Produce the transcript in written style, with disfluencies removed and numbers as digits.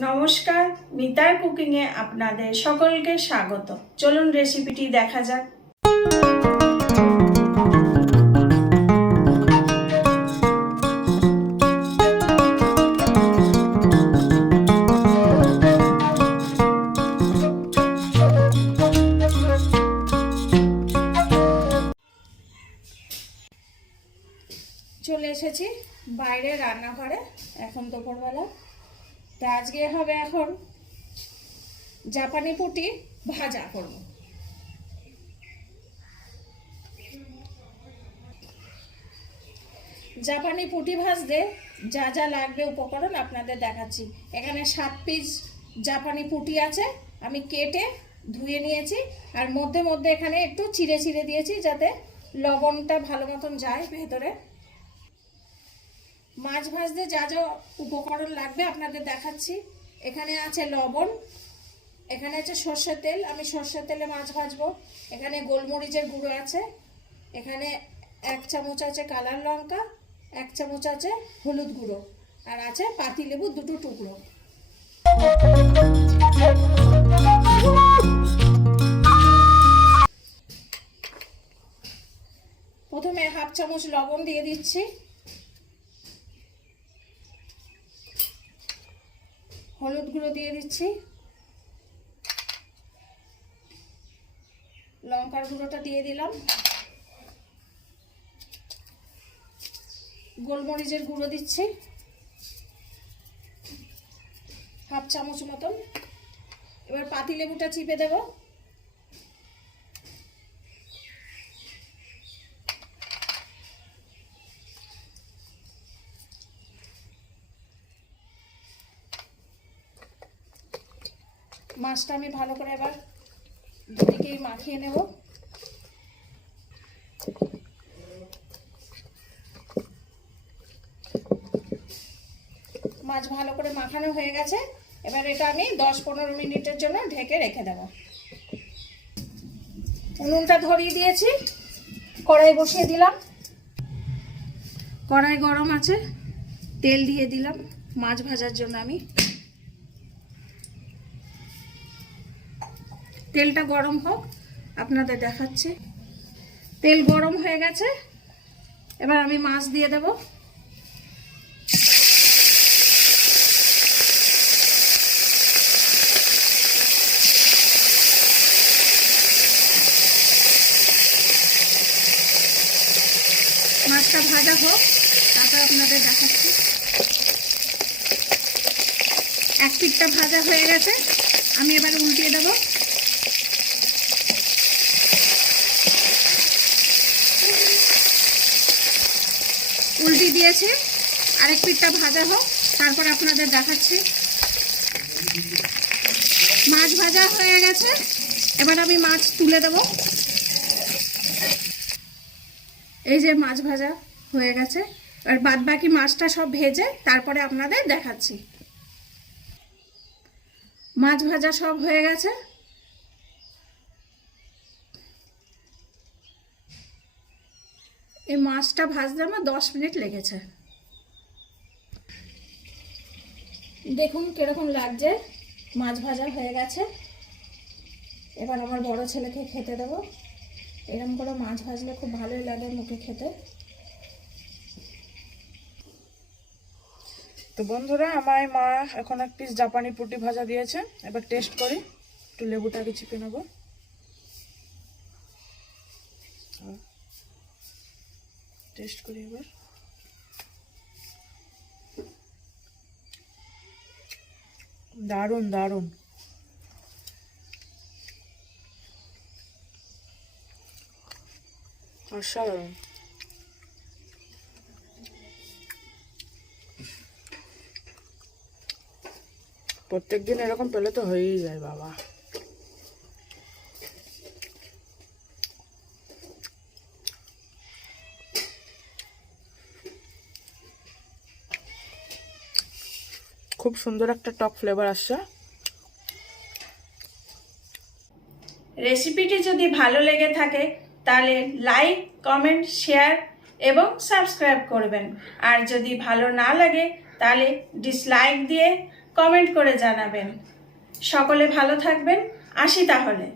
নমস্কার, মিতার কুকিংয়ে আপনাদের সকলকে স্বাগত। চলুন রেসিপিটি দেখা যাক। চলে এসেছি বাইরে রান্নাঘরে, এখন দুপুরবেলা। তো আজকে হবে এখন জাপানি পুঁটি ভাজা করব। জাপানি পুঁটি ভাজতে যা যা লাগবে উপকরণ আপনাদের দেখাচ্ছি। এখানে 7 পিস জাপানি পুঁটি আছে, আমি কেটে ধুয়ে নিয়েছি। আর মধ্যে মধ্যে এখানে একটু চিড়ে চিড়ে দিয়েছি যাতে লবণটা ভালো মতন যায় ভেতরে। মাছ ভাজতে যা যা উপকরণ লাগবে আপনাদের দেখাচ্ছি। এখানে আছে লবণ, এখানে আছে সর্ষের তেল, আমি সর্ষের তেলে মাছ ভাজবো। এখানে গোলমরিচের গুঁড়ো আছে, এখানে 1 চামচ আছে কালার লঙ্কা, 1 চামচ আছে হলুদ গুঁড়ো, আর আছে পাতিলেবু 2 টুকরো। প্রথমে 1/2 চামচ লবণ দিয়ে দিচ্ছি, হলুদ গুঁড়ো দিয়ে দিচ্ছি, লঙ্কার গুঁড়োটা দিয়ে দিলাম, গোলমরিচের গুঁড়ো দিচ্ছি 1/2 চামচ মতন। এবার পাতিলেবুটা চিপে দেব। মাছটা আমি ভালো করে এবার দুদিকেই মাখিয়ে নেব। মাছ ভালো করে মাখানো হয়ে গেছে, এবার এটা আমি 10-15 মিনিটের জন্য ঢেকে রেখে দেব। উনুনটা ধরিয়ে দিয়েছি, কড়াই বসিয়ে দিলাম। কড়াই গরম আছে, তেল দিয়ে দিলাম মাছ ভাজার জন্য। আমি তেলটা গরম হোক, আপনাদের দেখাচ্ছি। তেল গরম হয়ে গেছে, এবার আমি মাছ দিয়ে দেব। মাছটা ভাজা হোক, তারপর আপনাদের দেখাচ্ছি। এক পিঠটা ভাজা হয়ে গেছে, আমি এবার উল্টিয়ে দেব। উল্টি দিয়েছি, আরেক পিঠটা ভাজা হোক, তারপর আপনাদের দেখাচ্ছি। মাছ ভাজা হয়ে গেছে, এবার আমি মাছ তুলে দেব। এই যে মাছ ভাজা হয়ে গেছে, এবার বাদ বাকি মাছটা সব ভেজে তারপরে আপনাদের দেখাচ্ছি। মাছ ভাজা সব হয়ে গেছে, এই মাছটা ভাজতে আমার 10 মিনিট লেগেছে। দেখুন কিরকম লাগছে, মাছ ভাজা হয়ে গেছে। এবার আমার বড় ছেলেকে খেতে দেবো। এরকম করে মাছ ভাজলে খুব ভালোই লাগে মুখে খেতে। তো বন্ধুরা, আমার মা এখন 1 পিস জাপানি পুঁটি ভাজা দিয়েছে। এবার টেস্ট করি, একটু লেবুটাকে চিপে নেব। টেস্ট করি এবার। দারুণ দারুণ। অসাধারণ। প্রত্যেকদিন এরকম পেলে তো হয়েই যায় বাবা। খুব সুন্দর একটা টক ফ্লেভার আসছে। রেসিপিটি যদি ভালো লেগে থাকে তাহলে লাইক, কমেন্ট, শেয়ার এবং সাবস্ক্রাইব করবেন। আর যদি ভালো না লাগে তাহলে ডিসলাইক দিয়ে কমেন্ট করে জানাবেন। সকলে ভালো থাকবেন, আসি তাহলে।